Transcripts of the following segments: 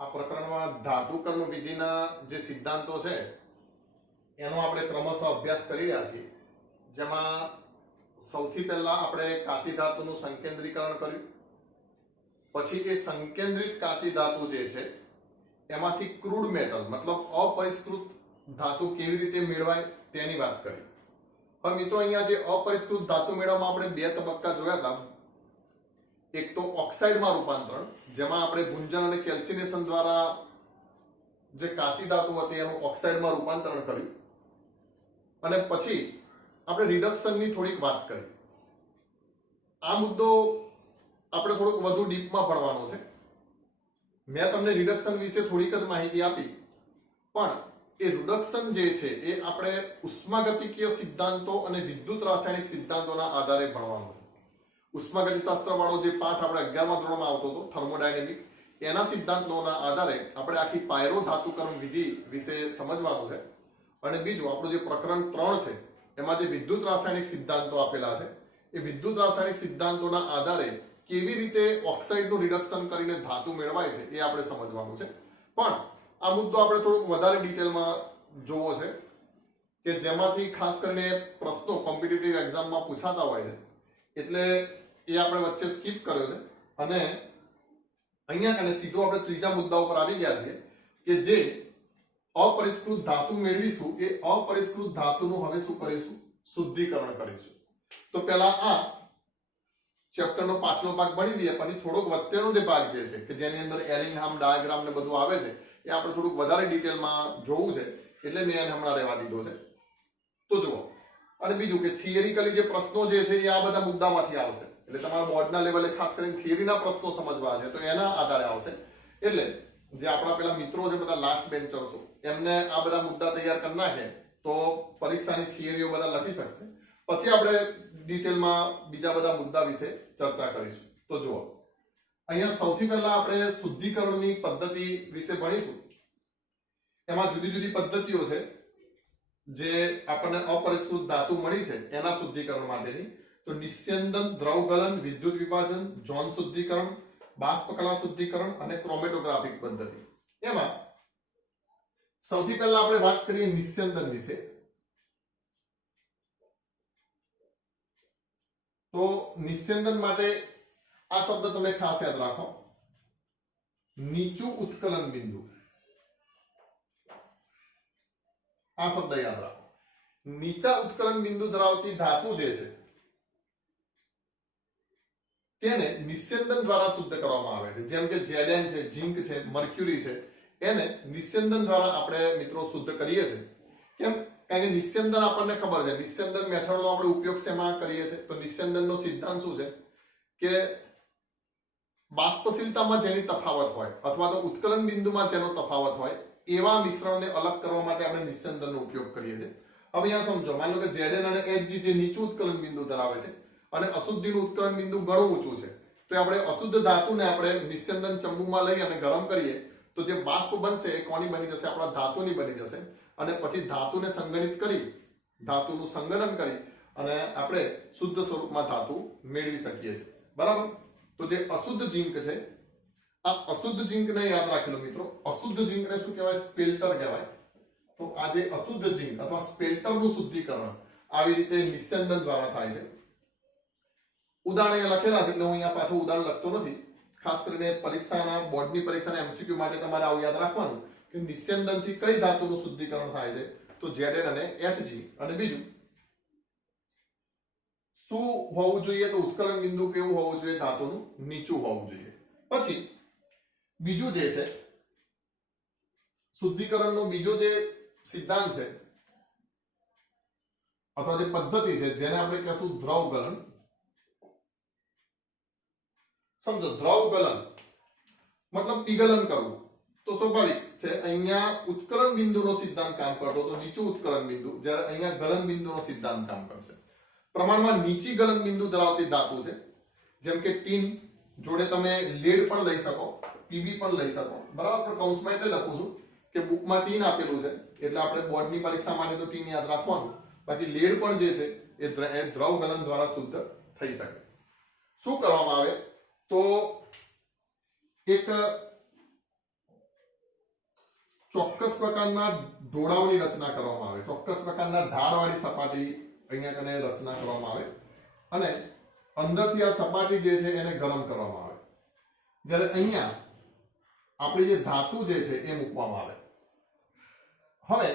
આ પ્રકરણમાં ધાતુ કર્મ વિધિના જે સિદ્ધાંતો છે એનો આપણે ક્રમશઃ અભ્યાસ કરી રહ્યા છીએ, જેમાં સૌથી પહેલા આપણે કાચી ધાતુનું સંકેન્દ્રીકરણ કર્યું. પછી એ સંકેન્દ્રિત કાચી ધાતુ જે છે એમાંથી ક્રૂડ મેટલ મતલબ અપરિષ્કૃત ધાતુ કેવી રીતે મેળવાય તેની વાત કરી. હવે મિત્રો અહીંયા જે અપરિષ્કૃત ધાતુ મેળવવામાં આપણે બે તબક્કા જોયા હતા. એક તો ઓક્સાઇડમાં રૂપાંતરણ, જેમાં આપણે ગુંજન અને કેલ્સિનેશન દ્વારા જે કાચી ધાતુ હતી એનું ઓક્સાઇડમાં રૂપાંતરણ કર્યું, અને પછી આપણે રિડક્શનની થોડીક વાત કરી. આ મુદ્દો આપણે થોડુંક વધુ ડીપમાં ભણવાનો છે. મેં તમને રિડક્શન વિશે થોડીક જ માહિતી આપી, પણ એ રિડક્શન જે છે એ આપણે ઉષ્માગતિકીય સિદ્ધાંતો અને વિદ્યુત રાસાયણિક સિદ્ધાંતોના આધારે ભણવાનું છે. ઉષ્માગતિશાસ્ત્ર વાળો જે પાઠ આપણે 11મા ધોરણમાં આવતો હતો થર્મોડાયનેમિક, એના સિદ્ધાંતોના આધારે આપણે આખી પાયરો ધાતુકર્મ વિધિ વિશે સમજવાનું છે. અને બીજું આપણું જે પ્રકરણ 3 છે એમાં જે વિદ્યુત રાસાયણિક સિદ્ધાંતો આપેલા છે એ વિદ્યુત રાસાયણિક સિદ્ધાંતોના આધારે કેવી રીતે ઓક્સાઇડનું રિડક્શન કરીને ધાતુ મેળવાય છે એ આપણે સમજવાનું છે. પણ આ મુદ્દો આપણે થોડુંક વધારે ડિટેલમાં જોવો છે, કે જેમાંથી ખાસ કરીને પ્રશ્નો કોમ્પિટિટિવ એક્ઝામમાં પૂછાતા હોય છે, એટલે એ આપણે વચ્ચે સ્કીપ કર્યો છે. અને અહીંયા કને સીધો આપણે ત્રીજા મુદ્દા ઉપર આવી ગયા છીએ, કે જે અપરિષ્કૃત ધાતુ મેળવીશું એ અપરિષ્કૃત ધાતુનું હવે શું કરીશું? શુદ્ધિકરણ કરીશું. તો પહેલા આ ચેપ્ટરનો પાછલો ભાગ ભણી દઈએ, પછી થોડોક વચ્ચેનો જે ભાગ જે છે કે જેની અંદર એલિંગહામ ડાયાગ્રામ ને બધું આવે છે એ આપણે થોડુંક વધારે ડિટેલમાં જોવું છે, એટલે મેં એને હમણાં રહેવા દીધો છે. તો જુઓ, અને બીજું કે થિયરિકલી જે પ્રશ્નો જે છે એ આ બધા મુદ્દામાંથી આવશે, એટલે તમારા બોર્ડના લેવલે ખાસ કરીને થિયરીના પ્રશ્નો સમજવા છે તો એના આધારે આવશે. એટલે જે આપણા પેલા મિત્રો છે બધા લાસ્ટ બેન્ચર્સો, એમને આ બધા મુદ્દા તૈયાર કરી નાખે તો પરીક્ષાની થિયરીઓ બધા લખી શકશે. પછી આપણે ડિટેલમાં બીજા બધા મુદ્દા વિશે ચર્ચા કરીશું. તો જુઓ, અહીંયા સૌથી પહેલા આપણે શુદ્ધિકરણની પદ્ધતિ વિશે ભણીશું. એમાં જુદી જુદી પદ્ધતિઓ છે જે આપણને અપરિષ્કૃત ધાતુ મળી છે એના શુદ્ધિકરણ માટેની. તો નિસ્યંદન, દ્રવગલન, વિદ્યુત વિભાજન, ઝોન શુદ્ધિકરણ, બાષ્પકલા શુદ્ધિકરણ અને ક્રોમેટોગ્રાફિક પદ્ધતિ. એમાં સૌથી પહેલા આપણે વાત કરીએ નિસ્યંદન વિશે. તો નિસ્યંદન માટે આ શબ્દ તમે ખાસ યાદ રાખો, નીચું ઉત્કલન બિંદુ. આ શબ્દ યાદ રાખો. નીચા ઉત્કલન બિંદુ ધરાવતી ધાતુ જે છે તેને નિસ્યંદન દ્વારા શુદ્ધ કરવામાં આવે છે. જેમ કે ઝેડએન છે, ઝિંક છે, મર્ક્યુરી છે, એને નિસ્યંદન દ્વારા આપણે મિત્રો શુદ્ધ કરીએ છીએ. કેમ? કારણ કે નિસ્યંદન આપણને ખબર છે, નિસ્યંદન મેથડનો આપણે ઉપયોગ શેમાં કરીએ છીએ? તો નિસ્યંદનનો સિદ્ધાંત શું છે કે બાષ્પશીલતામાં જેની તફાવત હોય અથવા તો ઉત્કલન બિંદુમાં જેનો તફાવત હોય એવા મિશ્રણને અલગ કરવા માટે આપણે નિસ્યંદનનો ઉપયોગ કરીએ છીએ. હવે અહીંયા સમજો, માની લો કે Zn અને Hg જે નીચું ઉત્કલન બિંદુ ધરાવે છે અને અશુદ્ધિનું ઉત્કલન બિંદુ ઘણું ઊંચું છે, તો આપણે અશુદ્ધ ધાતુને આપણે નિસ્યંદન ચંબુમાં લઈ અને ગરમ કરીએ તો જે બાષ્પ બનશે એ કોની બની જશે? આપણા ધાતુની બની જશે. અને પછી ધાતુને સંગઠિત કરી, ધાતુનું સંગઠન કરી અને આપણે શુદ્ધ સ્વરૂપમાં ધાતુ મેળવી શકીએ છીએ. બરાબર? તો જે અશુદ્ધ ઝિંક છે, આ અશુદ્ધ ઝિંકને યાદ રાખી લો મિત્રો. અશુદ્ધ ઝિંકને શું કહેવાય? સ્પેલ્ટર કહેવાય. તો આ જે અશુદ્ધ ઝિંક અથવા સ્પેલ્ટરનું શુદ્ધિકરણ આવી રીતે નિસ્યંદન દ્વારા થાય છે. ઉદાહરણ અહીંયા લખેલા છે એટલે હું અહીંયા પાછું ઉદાહરણ લખતો નથી. ખાસ કરીને પરીક્ષાના બોર્ડની પરીક્ષાના MCQ માટે તમારે આવું યાદ રાખવાનું કે નિસ્યંદનથી કઈ ધાતુનું શુદ્ધિકરણ થાય છે? તો Zn અને Hg. અને બીજું શું હોવું જોઈએ? તો ઉત્કલન બિંદુ કેવું હોવું જોઈએ? ધાતુનું નીચું હોવું જોઈએ. પછી બીજું જે છે શુદ્ધિકરણનો બીજો જે સિદ્ધાંત છે અથવા જે પદ્ધતિ છે જેને આપણે કહેશું દ્રવગલન. સમજો, દ્રવગલન મતલબ પીગલન કરવું. તો સ્વાભાવિક છે અહીંયા ઉત્કલન બિંદુનો સિદ્ધાંત કામ કરતો તો નીચું ઉત્કલન બિંદુ, જ્યારે અહીંયા ગલન બિંદુનો સિદ્ધાંત કામ કરશે. પ્રમાણમાં નીચી ગલન બિંદુ ધરાવતી ધાતુ છે, જેમ કે ટીન, જોડે તમે લેડ પણ લઈ શકો, પીબી પણ લઈ શકો. બરાબર? પણ કૌંસમાં એટલે લખું છું કે બુકમાં ટીન આપેલું છે એટલે આપણે બોર્ડની પરીક્ષા માટે તો ટીન યાદ રાખવાનું. બાકી લેડ પણ જે છે એ દ્રવગલન દ્વારા શુદ્ધ થઈ શકે. શું કરવામાં આવે? તો એક ચોક્કસ પ્રકારના ઢોળાવની રચના કરવામાં આવે, ચોક્કસ પ્રકારના ઢાળવાળી સપાટી અહીંયા કને રચના કરવામાં આવે અને અંદરથી આ સપાટી જે છે એને ગરમ કરવામાં આવે. જ્યારે અહીંયા આપણી જે ધાતુ જે છે એ મૂકવામાં આવે. હવે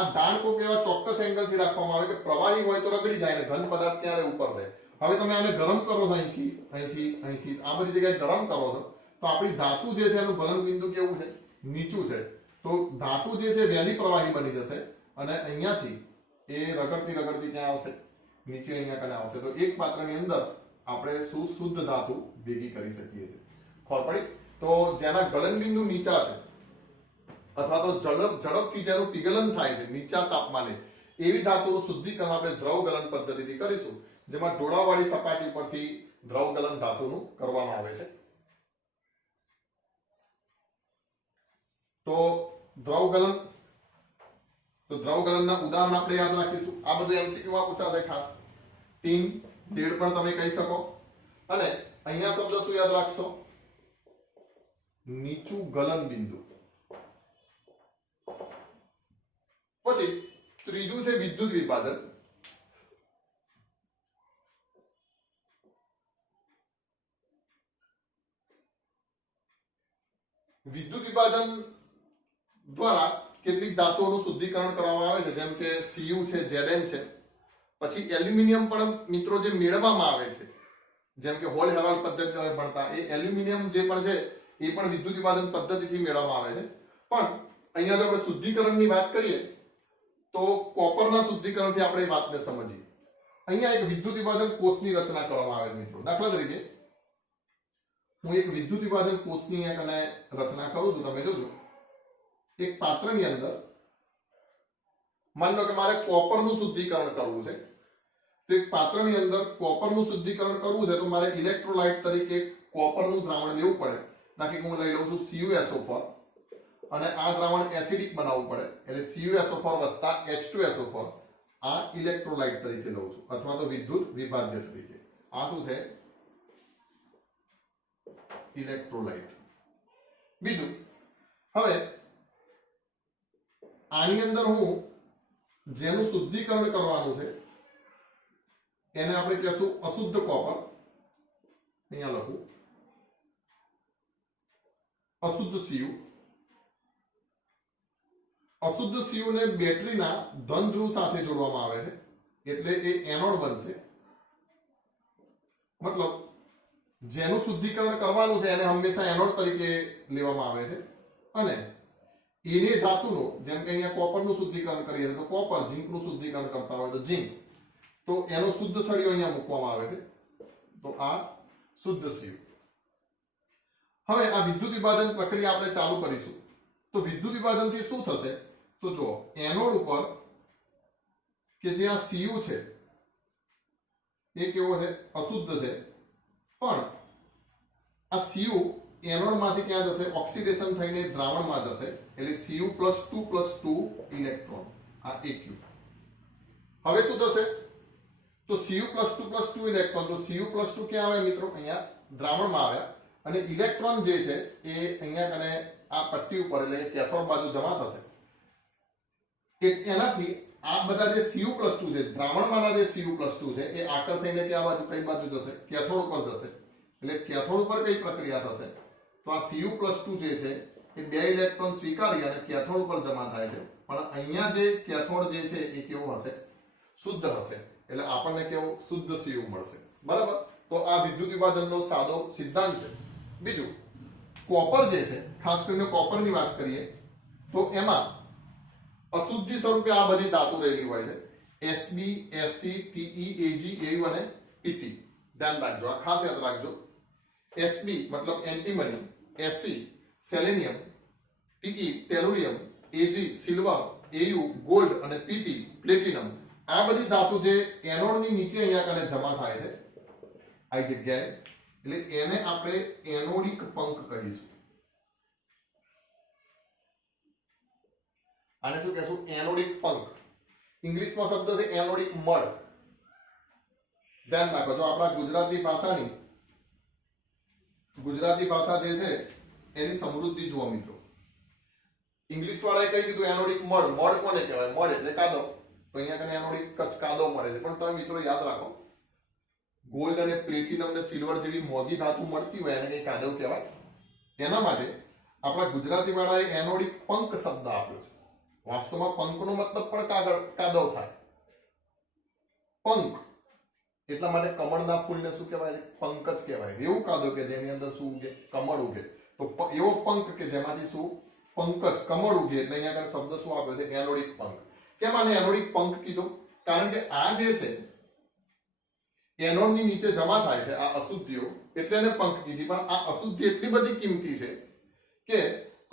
આ ઢાળ કોઈક એવા ચોક્કસ એંગલથી રાખવામાં આવે કે પ્રવાહી હોય તો રગડી જાય ને ઘન પદાર્થ ત્યારે ઉપર રહે. હવે તમે આને ગરમ કરો છો અહીંથી આ બધી જગ્યાએ ગરમ કરો છો તો આપણી ધાતુ જે છે એનું ગલન બિંદુ કેવું છે? નીચું છે. તો ધાતુ જે છે વહેલી પ્રવાહી બની જશે અને અહીંયાથી એ રગડતી ક્યાં આવશે? નીચે અહીંયા કને આવશે. તો એક પાત્રની અંદર આપણે શુદ્ધ ધાતુ ભેગી કરી શકીએ છીએ. ખબર પડી? તો જેના ગલન બિંદુ નીચા છે અથવા તો ઝડપથી જેનું પીગલન થાય છે નીચા તાપમાને એવી ધાતુનું શુદ્ધિકરણ આપણે દ્રવ ગલન પદ્ધતિથી કરીશું, જેમાં ઢોળાવવાળી સપાટી પરથી દ્રવ ગલન ધાતુનું કરવામાં આવે છે. તો દ્રવ ગલનના ઉદાહરણ આપણે યાદ રાખીશું. આ બધું એમસીક્યુ માં પૂછાશે ખાસ. ટીન લેડ પણ તમે કહી શકો. અને અહીંયા શબ્દ શું યાદ રાખશો? નીચું ગલન બિંદુ. પછી ત્રીજું છે વિદ્યુત વિભાજન. વિદ્યુત વિભાજન દ્વારા કેટલીક ધાતુઓનું શુદ્ધિકરણ કરવામાં આવે છે, જેમ કે Cu છે, Zn છે. પછી એલ્યુમિનિયમ પણ મિત્રો જે મેળવવામાં આવે છે, જેમ કે હોલ હેરોલ્ડ પદ્ધતિ તમે ભણતા, એ એલ્યુમિનિયમ જે પણ છે એ પણ વિદ્યુત વિભાજન પદ્ધતિથી મેળવવામાં આવે છે. પણ અહીંયા જો આપણે શુદ્ધિકરણની વાત કરીએ તો કોપરના શુદ્ધિકરણથી આપણે એ વાતને સમજીએ. અહીંયા એક વિદ્યુત વિભાજન કોષની રચના કરવામાં આવે છે મિત્રો. દાખલા તરીકે હું એક વિદ્યુત વિભાજન કોષની અહીંયા રચના કરું છું. તમે જોજો એક પાત્રની અંદર માની લો કે મારે કોપરનું શુદ્ધિકરણ કરવું છે. તો એક પાત્રની અંદર કોપરનું શુદ્ધિકરણ કરવું છે તો મારે ઇલેક્ટ્રોલાઇટ તરીકે કોપરનું દ્રાવણ લેવું પડે. દાખલા કે હું લઈ લઉં છું CuSO4 અને આ દ્રાવણ એસિડિક બનાવવું પડે એટલે CuSO4 H2SO4 આ ઇલેક્ટ્રોલાઇટ તરીકે લઉં છું અથવા તો વિદ્યુત વિભાજ્ય તરીકે. આ શું છે? ઇલેક્ટ્રોલાઇટ. બીજું, હવે આની અંદર હું જેનું શુદ્ધિકરણ કરવાનું છે એને આપણે કહેશું અશુદ્ધ કોપર. અહીંયા લખું અશુદ્ધ Cu. અશુદ્ધ Cu ને બેટરીના ધન ધ્રુવ સાથે જોડવામાં આવે છે એટલે એ એનોડ બનશે. મતલબ જેનું શુદ્ધિકરણ કરવાનું છે એને હંમેશા એનોડ તરીકે લેવામાં આવે છે અને એને ધાતુનો, જેમ કે અહીંયા કોપરનું શુદ્ધિકરણ કરીએ તો કોપર, ઝીંકનું શુદ્ધિકરણ કરતા હોય તો ઝીંક, તો એનો શુદ્ધ સળિયો અહીંયા મૂકવામાં આવે છે. તો આ શુદ્ધ Cu. હવે આ વિદ્યુત વિભાજન પ્રક્રિયા આપણે ચાલુ કરીશું. તો વિદ્યુત વિભાજનથી શું થશે? તો જો એનોડ ઉપર કે જે આ Cu છે એ કેવો છે? અશુદ્ધ છે. પણ આ Cu એનોડમાંથી ક્યાં જશે? ઓક્સિડેશન થઈને દ્રાવણમાં જશે એટલે Cu+2+2 ઇલેક્ટ્રોન, આ AQ. હવે શું થશે? તો Cu+2+2 ઇલેક્ટ્રોન, તો Cu+2 ક્યાં આવે મિત્રો? અહીંયા દ્રાવણમાં આવ્યા અને ઇલેક્ટ્રોન જે છે એ અહીંયા કને આ પટ્ટી ઉપર એટલે કેથોડ બાજુ જમા થશે. એનાથી આ બધા જે Cu+2 છે, દ્રાવણમાંના જે Cu+2 છે એ આકર્ષાઈને કયા બાજુ, કઈ બાજુ જશે? કેથોડ ઉપર જશે. એટલે કેથોડ ઉપર કઈ પ્રક્રિયા થશે? તો આ Cu+2 જે છે એ બે ઇલેક્ટ્રોન સ્વીકારી અને કેથોડ ઉપર જમા થાય છે. પણ અહીંયા જે કેથોડ જે છે એ કેવો હશે? શુદ્ધ હશે. એટલે આપણને કેવો? શુદ્ધ Cu મળશે. બરાબર? તો આ વિદ્યુત વિભાજનનો સાદો સિદ્ધાંત છે. બીજું, કોપર જે છે, ખાસ કરીને કોપરની વાત કરીએ તો એમાં અશુદ્ધિ સ્વરૂપે આ બધી ધાતુ રહેલી હોય છે. Sb, Sc, Te, Ag, Au અને Pt. ધ્યાન રાખજો, આ ખાસ યાદ રાખજો. Sb મતલબ antimony, Sc selenium, Te tellurium, Ag silver, Au gold અને Pt પ્લેટિનમ. આ બધી ધાતુ જે એનોડની નીચે અહીંયા કને જમા થાય છે આ જગ્યાએ, એટલે એને આપણે એનોડિક પંક કહીશું. આને શું કહેશું? એનોડિક પંક. ઇંગ્લિશમાં શબ્દ છે એનોડિક મડ. ધ્યાન રાખો, જો આપણા ગુજરાતી ભાષા જે છે એની સમૃદ્ધિ જુઓ મિત્રો. ઇંગ્લિશ વાળાએ કહી દીધું એનોડિક મળ. મળ કોને કહેવાય? મળ એટલે કાદવ. તો અહીંયા કને એનોડિક કાદવ મળે છે. પણ તમે મિત્રો યાદ રાખો, ગોલ્ડ અને પ્લેટિનમ ને સિલ્વર જેવી મોંઘી ધાતુ મળતી હોય એને કઈ કાદવ કહેવાય? એના માટે આપણા ગુજરાતી વાળાએ એનોડિક પંક શબ્દ આપ્યો છે. વાસ્તવમાં પંકનો મતલબ પણ કાદવ થાય. પંક એટલા માટે કમળના ફૂલને શું કહેવાય? પંક જ કહેવાય. એવું કાદવ કે જેની અંદર શું ઉગે? કમળ ઉગે. તો એવો પંક કે જેમાંથી શું? પંકજ, કમળ ઉગે. એટલે અહીંયા આગળ શબ્દ શું આપ્યો છે? એનોડિક પંક. કેમ આને એનોડિક પંક કીધું? કારણ કે આ જે છે એનોડની નીચે જમા થાય છે આ અશુદ્ધિઓ, એટલે એને પંક કીધી. પણ આ અશુદ્ધિ એટલી બધી કિંમતી છે કે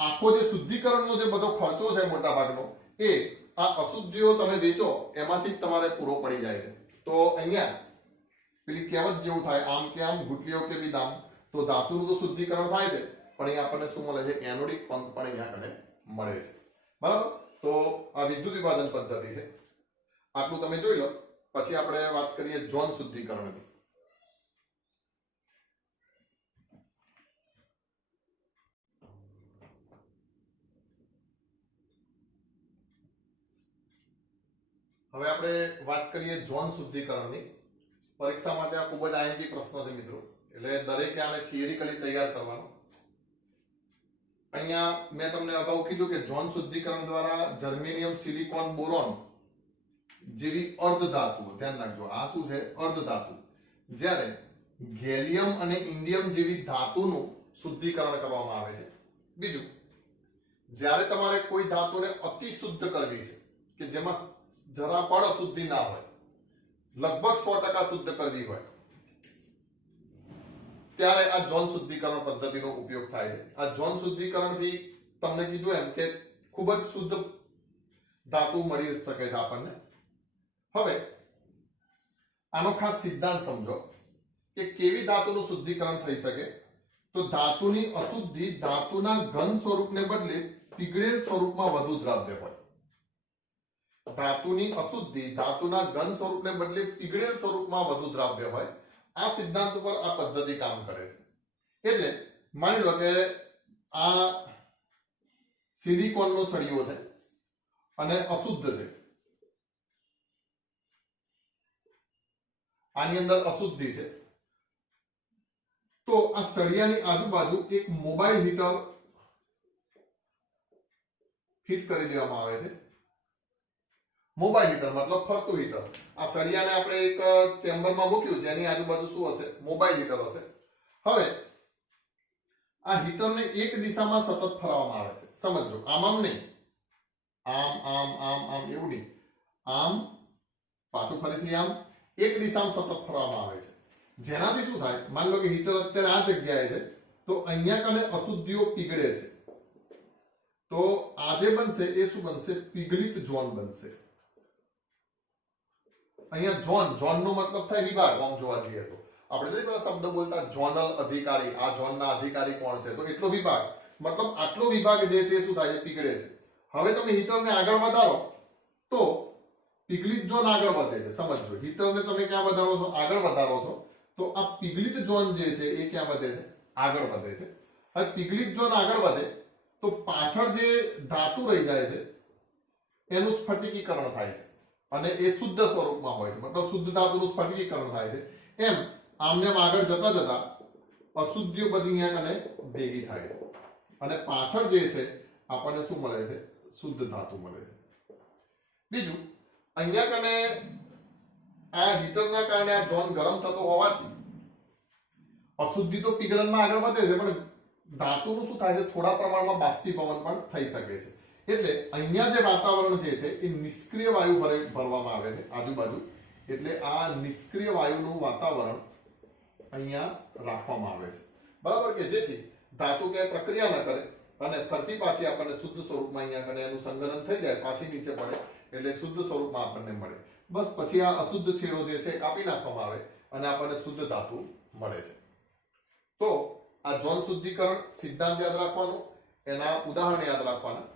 આખો જે શુદ્ધિકરણનો જે બધો ખર્ચો છે મોટા ભાગનો, એ આ અશુદ્ધિઓ તમે વેચો એમાંથી જ તમારે પૂરો પડી જાય છે. તો અહીંયા પેલી કહેવત જેવું થાય, આમ કે આમ ગુટલીઓ કે વિદામ. તો ધાતુનું તો શુદ્ધિકરણ થાય છે, પણ અહીંયા આપણને શું મળે છે? એનોડિક પંક પણ અહીંયા આપણને મળે છે. બરાબર? તો આ વિદ્યુત વિભાજન પદ્ધતિ છે. આટલું તમે જોઈ લો. પછી આપણે વાત કરીએ જોન શુદ્ધિકરણની. હવે આપણે વાત કરીએ જોન શુદ્ધિકરણની. પરીક્ષા માટે આ ખૂબ જ આઈએમપી પ્રશ્ન છે મિત્રો, એટલે દરેકે આને થિયરિકલી તૈયાર કરવાનો. અહીંયા મેં તમને અગાઉ કીધું કે જોન શુદ્ધિકરણ દ્વારા જર્મેનિયમ, સિલિકોન, બોરોન જેવી અર્ધ ધાતુઓ, ધ્યાન રાખજો આ શું છે? અર્ધ ધાતુ. જ્યારે ગેલિયમ અને ઇન્ડિયમ જેવી ધાતુનું શુદ્ધિકરણ કરવામાં આવે છે. બીજું, જ્યારે તમારે કોઈ ધાતુને અતિ શુદ્ધ કરવી છે કે જેમાં જરા પણ અશુદ્ધિ ના હોય, લગભગ 100% શુદ્ધ કરવી હોય, ત્યારે આ જોન શુદ્ધિકરણ પદ્ધતિનો ઉપયોગ થાય છે. આ જોન શુદ્ધિકરણથી તમને કીધું એમ કે ખૂબ જ શુદ્ધ ધાતુ મળી શકે છે આપણને. હવે આનો ખાસ સિદ્ધાંત સમજો કે કેવી ધાતુનું શુદ્ધિકરણ થઈ શકે. તો ધાતુની અશુદ્ધિ ધાતુના ઘન સ્વરૂપને બદલે પીગળેલ સ્વરૂપમાં વધુ દ્રાવ્ય હોય. ધાતુની અશુદ્ધિ ધાતુના ઘન સ્વરૂપને બદલે પીગળેલ સ્વરૂપમાં વધુ દ્રાવ્ય હોય. આ સિદ્ધાંત ઉપર આ પદ્ધતિ કામ કરે છે. એટલે માની લો કે આ સિલિકોનનો સળિયો છે અને અશુદ્ધ છે. આની અંદર અશુદ્ધિ છે. તો આ સળિયાની આજુબાજુ એક મોબાઈલ હીટર ફિટ કરી દેવામાં આવે છે. મોબાઈલ હીટર મતલબ ફરતું હીટર. આ સળિયાને આપણે એક ચેમ્બરમાં મૂક્યું જેની આજુબાજુ શું હશે? મોબાઈલ હીટર હશે. હવે આ હીટરને એક દિશામાં સતત ફરવામાં આવે છે. સમજો, આમ આમ નહીં, આમ આમ આમ આમ એવું નહીં, આમ પાછું ફરીથી આમ, એક દિશામાં સતત ફરવામાં આવે છે. જેનાથી શું થાય? માની લો કે હીટર અત્યારે આ જગ્યાએ છે, તો અહીંયા કને અશુદ્ધિઓ પીગળે છે. તો આ જે બનશે એ શું બનશે? પીગળિત જોન બનશે. અહીંયા જોન નો મતલબ થાય વિભાગ. આમ જોવા જઈએ તો આપણે જે પેલા શબ્દ બોલતા ઝોનલ અધિકારી, આ ઝોનના અધિકારી કોણ છે? તો એટલો વિભાગ, મતલબ આટલો વિભાગ જે છે શું થાય છે? પીગળે છે. હવે તમે હીટરને આગળ વધારો તો પીગળિત ઝોન આગળ વધે છે. સમજો, હીટરને તમે ક્યાં વધારો છો? આગળ વધારો છો. તો આ પીગળિત ઝોન જે છે એ ક્યાં વધે છે? આગળ વધે છે. હવે પીગળિત ઝોન આગળ વધે તો પાછળ જે ધાતુ રહી જાય છે એનું સ્ફટિકીકરણ થાય છે અને એ શુદ્ધ સ્વરૂપમાં હોય છે. મતલબ શુદ્ધ ધાતુનું સ્ફટિકીકરણ થાય છે. એમ આમને આગળ જતા જતા અશુદ્ધિઓ બધી અહીંયા કને ભેગી થાય છે અને પાછળ જે છે આપણને શું મળે છે? શુદ્ધ ધાતુ મળે છે. બીજું, અહીંયા કને આ હીટરના કારણે આ ઝોન ગરમ થતો હોવાથી અશુદ્ધિ તો પીગળનમાં આગળ વધે છે, પણ ધાતુનું શું થાય છે? થોડા પ્રમાણમાં બાષ્પીભવન પણ થઈ શકે છે. એટલે અહીંયા જે વાતાવરણ જે છે એ નિષ્ક્રિય વાયુ ભરવામાં આવે છે આજુબાજુ. એટલે આ નિષ્ક્રિય વાયુનું વાતાવરણ અહીંયા રાખવામાં આવે છે. બરાબર? કે જેથી ધાતુ ક્યાંય પ્રક્રિયા ન કરે અને ફરતી પાછી આપણને શુદ્ધ સ્વરૂપમાં અહીંયા કને એનું સંગલન થઈ જાય, પાછી નીચે પડે એટલે શુદ્ધ સ્વરૂપમાં આપણને મળે. બસ પછી આ અશુદ્ધ છેડો જે છે કાપી નાખવામાં આવે અને આપણને શુદ્ધ ધાતુ મળે છે. તો આ જોન શુદ્ધિકરણ સિદ્ધાંત યાદ રાખવાનો, એના ઉદાહરણ યાદ રાખવાના.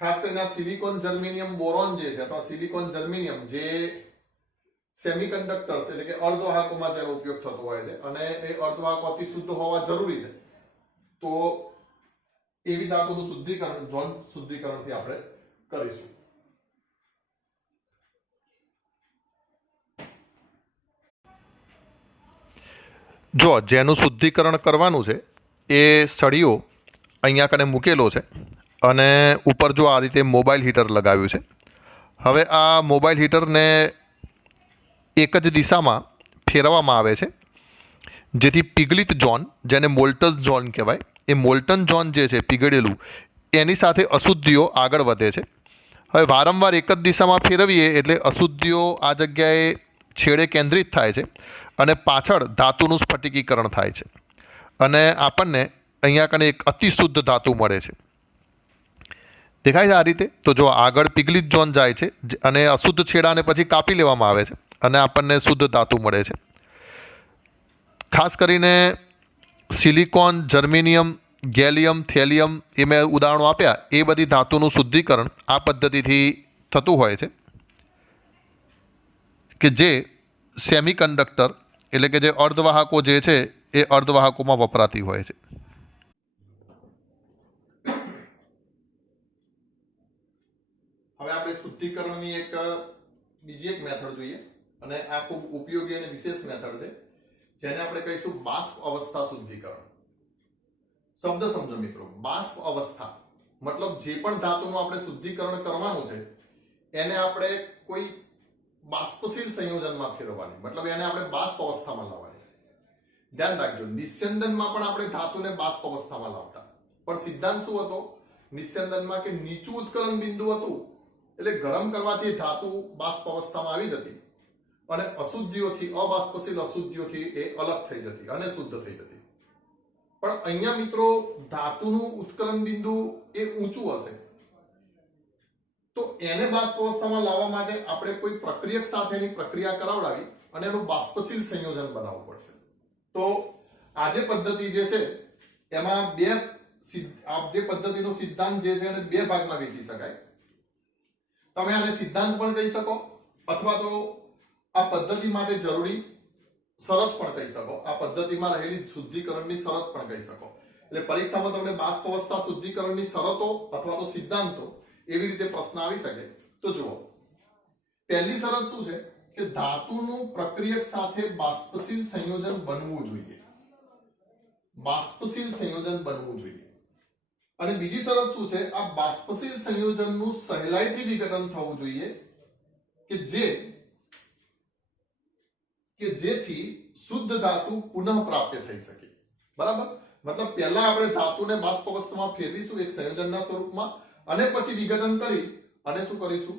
ખાસ કરીને સિલિકોન, જર્મેનિયમ, બોરોન જે છે અથવા સિલિકોન જર્મેનિયમ જે સેમિકન્ડક્ટર્સ એટલે કે અર્ધવાહકોમાં જેનો ઉપયોગ થતો હોય છે અને એ અર્ધવાહકો અતિ શુદ્ધ હોવા જરૂરી છે. તો એવી ધાતુનું શુદ્ધિકરણ જોન શુદ્ધિકરણથી આપણે કરીશું. જો જેનું શુદ્ધિકરણ કરવાનું છે એ સળિયો અહીંયા કને મૂકેલો છે અને ઉપર જો આ રીતે મોબાઈલ હીટર લગાવ્યું છે. હવે આ મોબાઈલ હીટરને એક જ દિશામાં ફેરવવામાં આવે છે જેથી પીગળિત ઝોન, જેને મોલ્ટન ઝોન કહેવાય, એ મોલ્ટન ઝોન જે છે પીગળેલું, એની સાથે અશુદ્ધિઓ આગળ વધે છે. હવે વારંવાર એક જ દિશામાં ફેરવીએ એટલે અશુદ્ધિઓ આ જગ્યાએ છેડે કેન્દ્રિત થાય છે અને પાછળ ધાતુનું સ્ફટિકીકરણ થાય છે અને આપણને અહીંયા કને એક અતિ શુદ્ધ ધાતુ મળે છે. દેખાય છે આ રીતે? તો જો આગળ પીગલિત ઝોન જાય છે અને અશુદ્ધ છેડાને પછી કાપી લેવામાં આવે છે અને આપણને શુદ્ધ ધાતુ મળે છે. ખાસ કરીને સિલિકોન, જર્મેનિયમ, ગેલિયમ, થેલિયમ, એ મેં ઉદાહરણો આપ્યા, એ બધી ધાતુનું શુદ્ધિકરણ આ પદ્ધતિથી થતું હોય છે કે જે સેમિકન્ડક્ટર એટલે કે જે અર્ધવાહકો જે છે એ અર્ધવાહકોમાં વપરાતી હોય છે. હવે આપણે શુદ્ધિકરણની બીજી એક મેથડ જોઈએ અને આ ખૂબ ઉપયોગી અને વિશેષ મેથડ છે જેને આપણે કહીશું બાષ્પ અવસ્થા શુદ્ધિકરણ. શબ્દ સમજો મિત્રો, બાષ્પ અવસ્થા મતલબ જે પણ ધાતુનું આપણે શુદ્ધિકરણ કરવાનું છે એને આપણે કોઈ બાષ્પશીલ સંયોજનમાં ફેરવવાની, મતલબ એને આપણે બાષ્પ અવસ્થામાં લાવવાની. ધ્યાન રાખજો, નિસ્યંદનમાં પણ આપણે ધાતુને બાષ્પ અવસ્થામાં લાવતા, પણ સિદ્ધાંત શું હતો નિસ્યંદનમાં કે નીચું ઉત્કલન બિંદુ હતું એટલે ગરમ કરવાથી ધાતુ બાષ્પ અવસ્થામાં આવી જતી અને અશુદ્ધિઓથી, અબાષ્પશીલ અશુદ્ધિઓથી એ અલગ થઈ જતી અને શુદ્ધ થઈ જતી. પણ અહીંયા મિત્રો ધાતુનું ઉત્કલન બિંદુ એ ઊંચું હશે તો એને બાષ્પ અવસ્થામાં લાવવા માટે આપણે કોઈ પ્રક્રિયક સાથેની પ્રક્રિયા કરાવડાવી અને એનું બાષ્પશીલ સંયોજન બનાવવું પડશે. તો આ જે પદ્ધતિ જે છે એમાં જે પદ્ધતિનો સિદ્ધાંત જે છે એને બે ભાગમાં વહેંચી શકાય. તમે આને સિદ્ધાંત પણ કહી શકો અથવા તો આ પદ્ધતિ માટે જરૂરી શરત પણ કહી શકો. આ પદ્ધતિમાં રહેલી શુદ્ધિકરણની શરત પણ કહી શકો. એટલે પરીક્ષામાં તમને બાષ્પ અવસ્થા શુદ્ધિકરણની શરતો અથવા તો સિદ્ધાંતો એવી રીતે પ્રશ્ન આવી શકે. તો જુઓ, પહેલી શરત શું છે કે ધાતુનું પ્રક્રિયક સાથે બાષ્પશીલ સંયોજન બનવું જોઈએ. બાષ્પશીલ સંયોજન બનવું જોઈએ. અને બીજી શરત શું છે, આ બાષ્પશીલ સંયોજનનું સહેલાઈથી વિઘટન થવું જોઈએ કે જેથી શુદ્ધ ધાતુ પુનઃ પ્રાપ્ત થઈ શકે. બરાબર? મતલબ પહેલા આપણે ધાતુને બાષ્પ અવસ્થામાં ફેરવીશું એક સંયોજનના સ્વરૂપમાં અને પછી વિઘટન કરી અને શું કરીશું,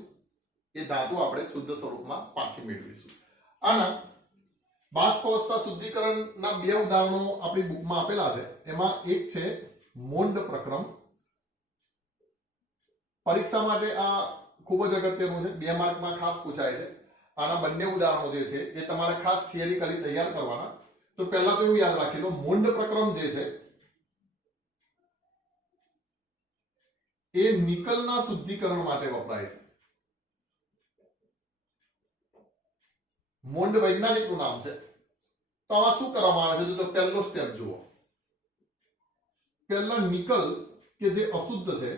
એ ધાતુ આપણે શુદ્ધ સ્વરૂપમાં પાછી મેળવીશું. આના બાષ્પ અવસ્થા શુદ્ધિકરણના બે ઉદાહરણો આપણી બુકમાં આપેલા છે. એમાં એક છે મોન્ડ પ્રકરણ. પરીક્ષા માટે આ ખૂબ જ અગત્યનું છે, 2 માર્કમાં ખાસ પૂછાય છે. આના બંને ઉદાહરણો જે છે એ તમારે ખાસ થિયરિકલી તૈયાર કરવાના. તો પહેલા તો એવું યાદ રાખી લો, મોન્ડ પ્રકરણ જે છે એ નિકલના શુદ્ધિકરણ માટે વપરાય છે. મોન્ડ વૈજ્ઞાનિકનું નામ છે. તો આમાં શું કરવામાં આવે છે તો પહેલો સ્ટેપ જુઓ. પહેલા નિકલ કે જે અશુદ્ધ છે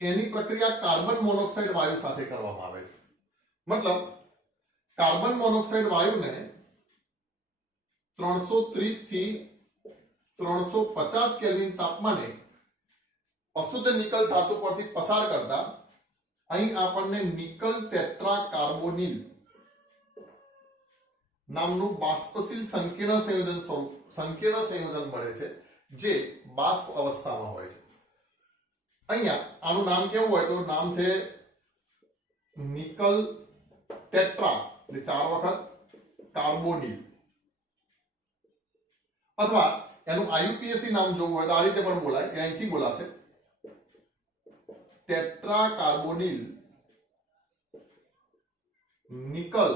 એની પ્રક્રિયા કાર્બન મોનોક્સાઇડ વાયુ સાથે કરવામાં આવે છે. મતલબ કાર્બન મોનોક્સાઇડ વાયુને 330 થી 350 કેલ્વિન તાપમાને અશુદ્ધ નિકલ ધાતુ પરથી પસાર કરતા અહીં આપણને નિકલ ટેટ્રા કાર્બોનિલ નામનું બાષ્પશીલ સંકીર્ણ સંયોજન મળે છે જે બાષ્પ અવસ્થામાં હોય છે. અહીંયા આનું નામ કેવું હોય તો નામ છે નિકલ ટેટ્રા એટલે 4 વખત કાર્બોનિલ, અથવા એનું આઈયુપીએસી નામ જોવું હોય તો આ રીતે પણ બોલાય, કે અહીંથી બોલાશે ટેટ્રા કાર્બોનિલ નિકલ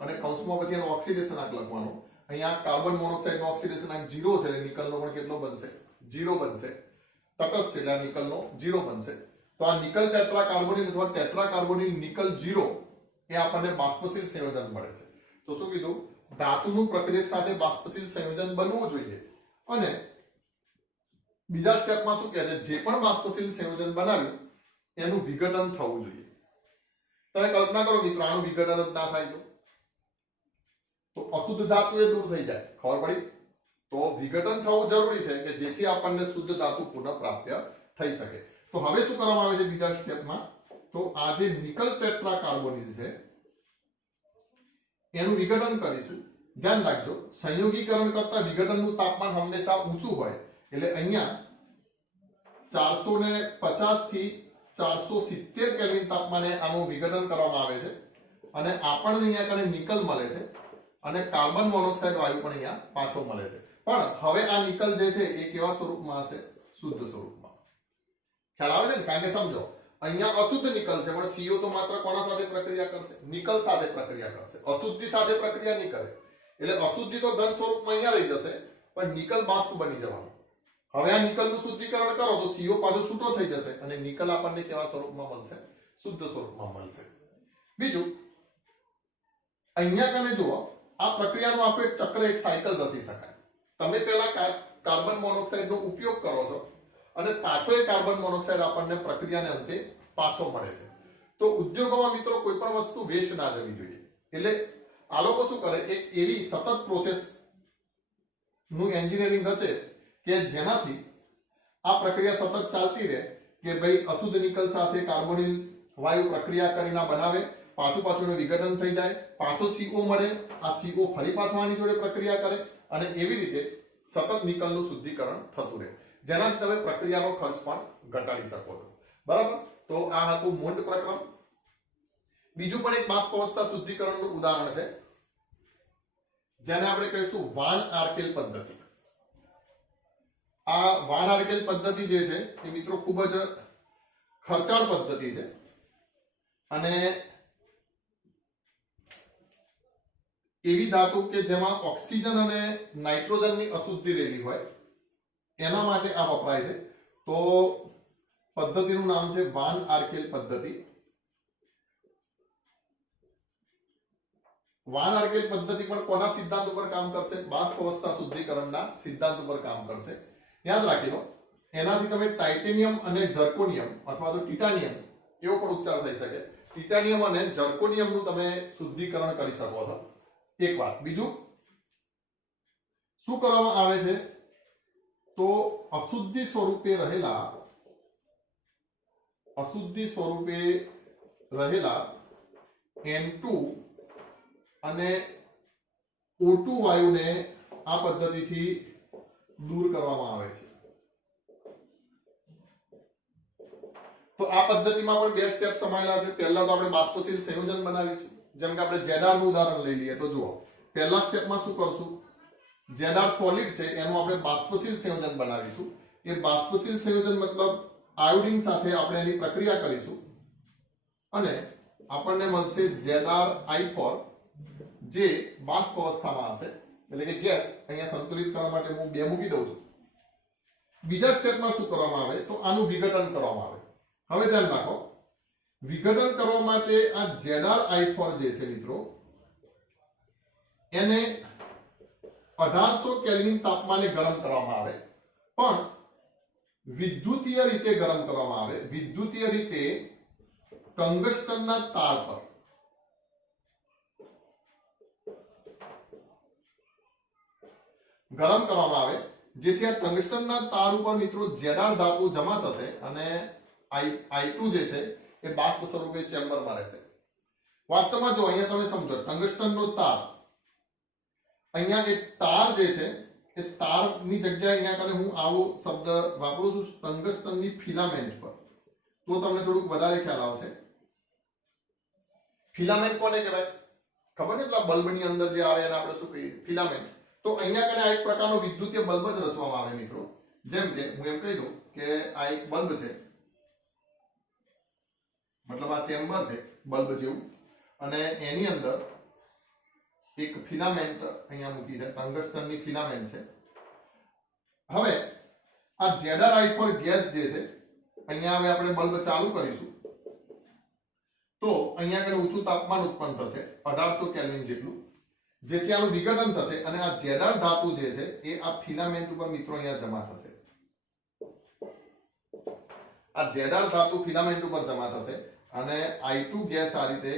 અને કૌંસમાં પછી એનો ઓક્સિડેશન આંક લખવાનો. અહીંયા કાર્બન મોનોક્સાઇડ નો ઓક્સિડેશન આંક 0 છે એટલે નિકલનો પણ કેટલો બનશે? 0 બનશે. તટસ્થ છે એટલે નિકલ નો 0 બનશે. તો આ નિકલ ટેટ્રા કાર્બોનિલ અથવા ટેટ્રા કાર્બોનિલ નિકલ 0 એ આપણને બાષ્પશીલ સંયોજન મળે છે. તો શું કીધું? ધાતુનું પ્રક્રિયક સાથે બાષ્પશીલ સંયોજન બનવું જોઈએ અને બીજા સ્ટેપમાં શું કહે છે, જે પણ બાષ્પશીલ સંયોજન બનાવ્યું એનું વિઘટન થવું જોઈએ. તમે કલ્પના કરો મિત્રો, આનું વિઘટન જ ના થાય તો અશુદ્ધ ધાતુ એ દૂર થઈ જાય. ખબર પડી? તો વિઘટન થવું જરૂરી છે કે જેથી આપણને શુદ્ધ ધાતુ પુનઃ પ્રાપ્ય થઈ શકે. તો હવે શું કરવામાં આવે છે બીજા સ્ટેપમાં, તો આ જે નિકલ ટેટ્રા કાર્બોનિલ છે એનું વિઘટન કરીશું. ધ્યાન રાખજો, સંયોગીકરણ કરતા વિઘટનનું તાપમાન હંમેશા ઊંચું હોય, એટલે અહીંયા 450 થી 470 કેલ્વિન તાપમાને આનું વિઘટન કરવામાં આવે છે અને આપણને અહીંયા કને નિકલ મળે છે અને કાર્બન મોનોક્સાઇડ વાયુ પણ અહીંયા પાછો મળે છે. પણ હવે આ નિકલ જે છે એ કેવા સ્વરૂપમાં હશે? શુદ્ધ સ્વરૂપમાં. ખ્યાલ આવે છે ને? કારણ કે સમજો, અહીંયા અશુદ્ધ નિકલ છે પણ CO તો માત્ર કોના સાથે પ્રક્રિયા કરશે? નિકલ સાથે પ્રક્રિયા કરશે. અશુદ્ધિ સાથે પ્રક્રિયા નહીં કરે. એટલે અશુદ્ધિ તો ઘન સ્વરૂપમાં અહીંયા રહી જશે પણ નિકલ બાષ્પ બની જવાનું. હવે આ નિકલનું શુદ્ધિકરણ કરો તો CO પાછો છૂટો થઈ જશે અને નિકલ આપણને કેવા સ્વરૂપમાં મળશે? શુદ્ધ સ્વરૂપમાં મળશે. બીજું, અહીંયા કને જુઓ, આ પ્રક્રિયાનો આખો એક ચક્ર, એક સાયકલ રચી શકાય. તમે પહેલા કાર્બન મોનોક્સાઇડનો ઉપયોગ કરો છો અને પાછો એ કાર્બન મોનોક્સાઇડ આપણને પ્રક્રિયાને અંતે પાછો મળે છે. તો ઉદ્યોગોમાં મિત્રો કોઈ પણ વસ્તુ વેસ્ટ ના જવી જોઈએ. એટલે આ લોકો શું કરે, એક એવી સતત પ્રોસેસ નું એન્જિનિયરિંગ રચે કે જેનાથી આ પ્રક્રિયા સતત ચાલતી રહે કે ભાઈ અશુદ્ધ નિકલ સાથે કાર્બોનિલ વાયુ પ્રક્રિયા કરીને બનાવે, પાછું વિઘટન થઈ જાય, પાછો CO મળે, આ CO ફરી પાછું આની જોડે પ્રક્રિયા કરે અને એવી રીતે સતત નિકલનું શુદ્ધિકરણ થતું રહે, જેનાથી તમે પ્રક્રિયાનો ખર્ચ પણ ઘટાડી શકો છો. બરાબર? તો આ હતું મોન્ડ પ્રકરણ. બીજું પણ એક બાષ્પ અવસ્થા શુદ્ધિકરણનું ઉદાહરણ છે જેને આપણે કહીશું વાન આર્કેલ પદ્ધતિ. આ વાન આર્કેલ પદ્ધતિ જે છે એ મિત્રો ખૂબ જ ખર્ચાળ પદ્ધતિ છે અને એવી ધાતુ કે જેમાં ઓક્સિજન અને નાઇટ્રોજનની અશુદ્ધિ રહેલી હોય એના માટે આ વપરાય છે. તો પદ્ધતિનું નામ છે વાન આર્કેલ પદ્ધતિ. વાન આર્કેલ પદ્ધતિ પણ કોના સિદ્ધાંત ઉપર કામ કરશે? બાષ્પ અવસ્થા શુદ્ધિકરણના સિદ્ધાંત ઉપર કામ કરશે. યાદ રાખી લો, એનાથી તમે ટાઇટેનિયમ અને ઝર્કોનિયમ અથવા તો ટિટાનિયમ એવો પણ ઉચ્ચાર થઈ શકે, ટિટાનિયમ અને ઝર્કોનિયમનું તમે શુદ્ધિકરણ કરી શકો છો. એક વાત. બીજું શું કરવામાં આવે છે, તો અશુદ્ધિ સ્વરૂપે રહેલા N2 અને O2 વાયુને આ પદ્ધતિથી દૂર કરવામાં આવે છે. તો આ પદ્ધતિમાં પણ બે સ્ટેપ સમાયેલા છે. પહેલા તો આપણે બાષ્પશીલ સંયોજન બનાવીશું. જેમ કે આપણે ZR નું ઉદાહરણ લઈ લઈએ તો જુઓ, પહેલા સ્ટેપમાં શું કરશું, ZR સોલિડ છે એનું આપણે બાષ્પશીલ સંયોજન બનાવીશું. એ બાષ્પશીલ સંયોજન મતલબ આયોડિન સાથે આપણે એની પ્રક્રિયા કરીશું અને આપણને મળશે ZrI4 જે બાષ્પ અવસ્થામાં હશે, એટલે કે ગેસ. અહીંયા સંતુલિત કરવા માટે હું 2 મૂકી દઉં છું. બીજા સ્ટેપમાં શું કરવામાં આવે, તો આનું વિઘટન કરવામાં આવે. હવે ધ્યાન રાખો, વિઘટન કરવા માટે આ ZrI4 જે છે મિત્રો એને 1800 કેલ્વિન તાપમાને ગરમ કરવામાં આવે, પણ વિદ્યુતીય રીતે ગરમ કરવામાં આવે. વિદ્યુતીય રીતે ટંગસ્ટનના તાર પર. ગરમ કરવામાં આવે જેથી આ ટંગસ્ટનના તાર ઉપર મિત્રો ZR ધાતુ જમા થશે અને I2 જે છે એ બાષ્પ સ્વરૂપે ચેમ્બરમાં રહેશે. વાસ્તવમાં જો અહીંયા તમે સમજો, ટંગસ્ટનનો તાર, અહીંયા એક તાર જે છે એ તારની જગ્યાએ અહીંયા કને હું આવો શબ્દ વાપરું છું, ટંગસ્ટનની ફિલામેન્ટ પર, તો તમને થોડુંક વધારે ખ્યાલ આવશે. ફિલામેન્ટ કોને કહેવાય ખબર છે? પેલા બલ્બની અંદર જે આવે એને આપણે શું કહીએ? ફિલામેન્ટ. તો અહીંયા કને આ એક પ્રકારનો વિદ્યુતીય બલ્બ જ રચવામાં આવે મિત્રો. જેમ કે હું એમ કહી દઉં કે આ એક બલ્બ છે, મતલબ આ ચેમ્બર છે બલ્બ જેવું, અને એની અંદર એક ફિલામેન્ટ અહીંયા મૂકી છે, ટંગસ્ટનની ફિલામેન્ટ છે. હવે આ ZrI4 ગેસ જે છે, અહીંયા હવે આપણે બલ્બ ચાલુ કરીશું તો અહીંયા આગળ ઊંચું તાપમાન ઉત્પન્ન થશે 1800 કેલ્વિન જેટલું, જેથી આનું વિઘટન થશે અને આ જેડાર ધાતુ જે છે એ આ ફિલામેન્ટ ઉપર મિત્રો અહીંયા જમા થશે. આ જેડાર ધાતુ ફિલામેન્ટ ઉપર જમા થશે અને I2 ગેસ આ રીતે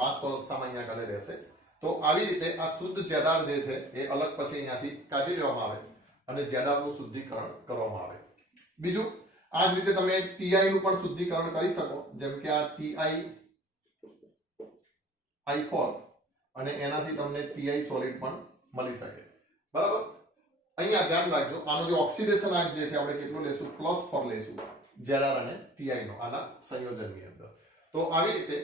બાષ્પ અવસ્થામાં અહીંયા આગળ રહેશે. તો આવી રીતે આ શુદ્ધ જેડાર જે છે એ અલગ પછી અહીંયાથી કાઢી લેવામાં આવે અને જેડારનું શુદ્ધિકરણ કરવામાં આવે. બીજું આ જ રીતે તમે TI નું પણ શુદ્ધિકરણ કરી શકો, જેમ કે આ TI I4 અને એનાથી તમને TI સોલિડ પણ મળી શકે. બરાબર, અહીંયા ધ્યાન રાખજો, આનો જે ઓક્સિડેશન આંક જે છે આપણે કેટલું લેશું, +4 લેશું જેડાર અને TI નો આના સંયોજનની અંદર. તો આવી રીતે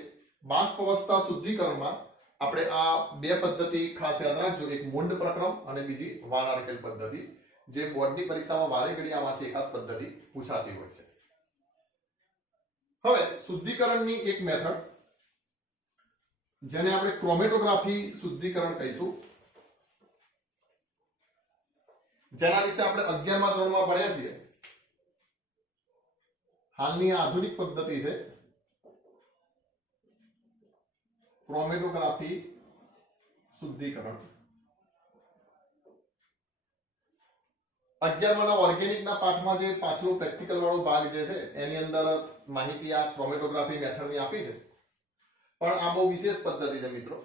બાષ્પ અવસ્થા શુદ્ધિકરણમાં આપણે આ બે પદ્ધતિ ખાસ યાદ રાખજો, એક મુંડ પ્રક્રમ અને બીજી વાનાર્કેલ પદ્ધતિ, જે બોર્ડની પરીક્ષામાં વારે ઘડી આમાંથી એકાદ પદ્ધતિ પૂછાતી હોય છે. હવે શુદ્ધિકરણની એક મેથડ જેને આપણે ક્રોમેટોગ્રાફી શુદ્ધિકરણ કહીશું, જેના વિશે આપણે 11મા ધોરણમાં ભણ્યા છીએ. હાલની આધુનિક પદ્ધતિ છે ક્રોમેટોગ્રાફી શુદ્ધિકરણ. 11માના ઓર્ગેનિકના પાઠમાં જે પાછલો પ્રેક્ટિકલ વાળો ભાગ જે છે એની અંદર માહિતી આ ક્રોમેટોગ્રાફી મેથડની આપી છે, પણ આ બહુ વિશેષ પદ્ધતિ છે મિત્રો.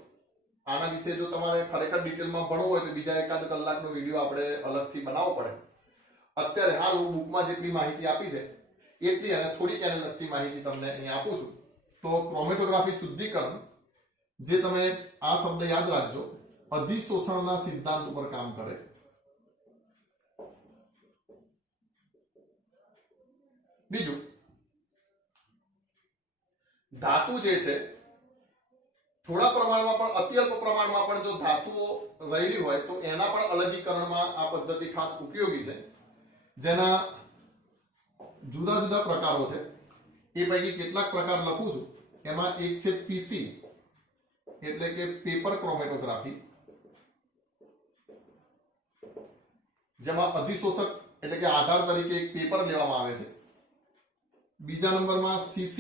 આના વિશે જો તમારે ખરેખર ડિટેલમાં ભણવું હોય તો બીજા એકાદ કલાકનો વિડીયો આપણે અલગથી બનાવવો પડે. અત્યારે હાલ હું બુકમાં જેટલી માહિતી આપી છે એટલી અને થોડીક એને લગતી માહિતી તમને અહીંયા આપું છું. તો ક્રોમેટોગ્રાફી શુદ્ધિકરણ, જે તમે આ શબ્દ યાદ રાખજો, અધિશોષણના સિદ્ધાંત ઉપર કામ કરે. બીજું, ધાતુ જે છે થોડા પ્રમાણમાં પણ, અત્યલ્પ પ્રમાણમાં પણ જો ધાતુઓ રહેલી હોય તો એના પણ અલગીકરણમાં આ પદ્ધતિ ખાસ ઉપયોગી છે, જેના જુદા જુદા પ્રકારો છે. એ પૈકી કેટલાક પ્રકાર લખું છું. એમાં એક છે PC એટલે કે પેપર ક્રોમેટોગ્રાફી, જેમાં અધિશોષક એટલે કે આધાર તરીકે એક પેપર લેવામાં આવે છે. બીજા નંબરમાં CC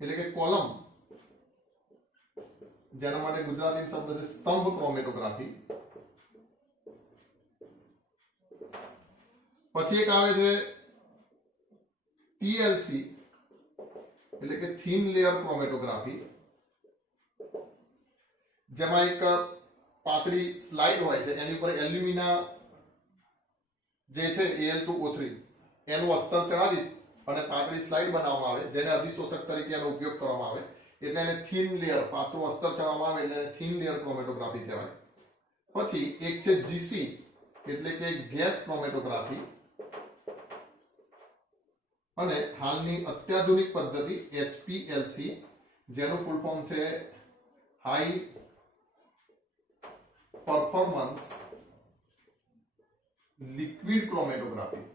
એટલે કે કોલમ, જેના માટે ગુજરાતી શબ્દ છે સ્તંભ ક્રોમેટોગ્રાફી. પછી એક આવે છે TLC એટલે કે થિન લેયર ક્રોમેટોગ્રાફી, જેમાં એક પાતળી સ્લાઇડ હોય છે, એની ઉપર એલ્યુમિના જે છે Al2O3 એનું અસ્તર ચડાવી અને પાતળી સ્લાઇડ બનાવવામાં આવે, જેને અધિશોષક તરીકે એનો ઉપયોગ કરવામાં આવે, એટલે એને થિન લેયર, પાતળું અસ્તર ચડાવવામાં આવે એટલે એને થિન લેયર ક્રોમેટોગ્રાફી કહેવાય. પછી એક છે GC એટલે કે ગેસ ક્રોમેટોગ્રાફી, અને હાલની અત્યાધુનિક પદ્ધતિ HPLC, જેનું ફૂલ ફોર્મ છે હાઈ પરફોર્મન્સ લિક્વિડ ક્રોમેટોગ્રાફી.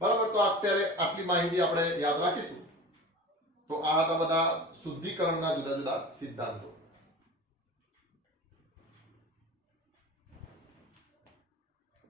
બરાબર, તો અત્યારે આટલી માહિતી આપણે યાદ રાખીશું. તો આ હતા બધા શુદ્ધિકરણના જુદા જુદા સિદ્ધાંતો.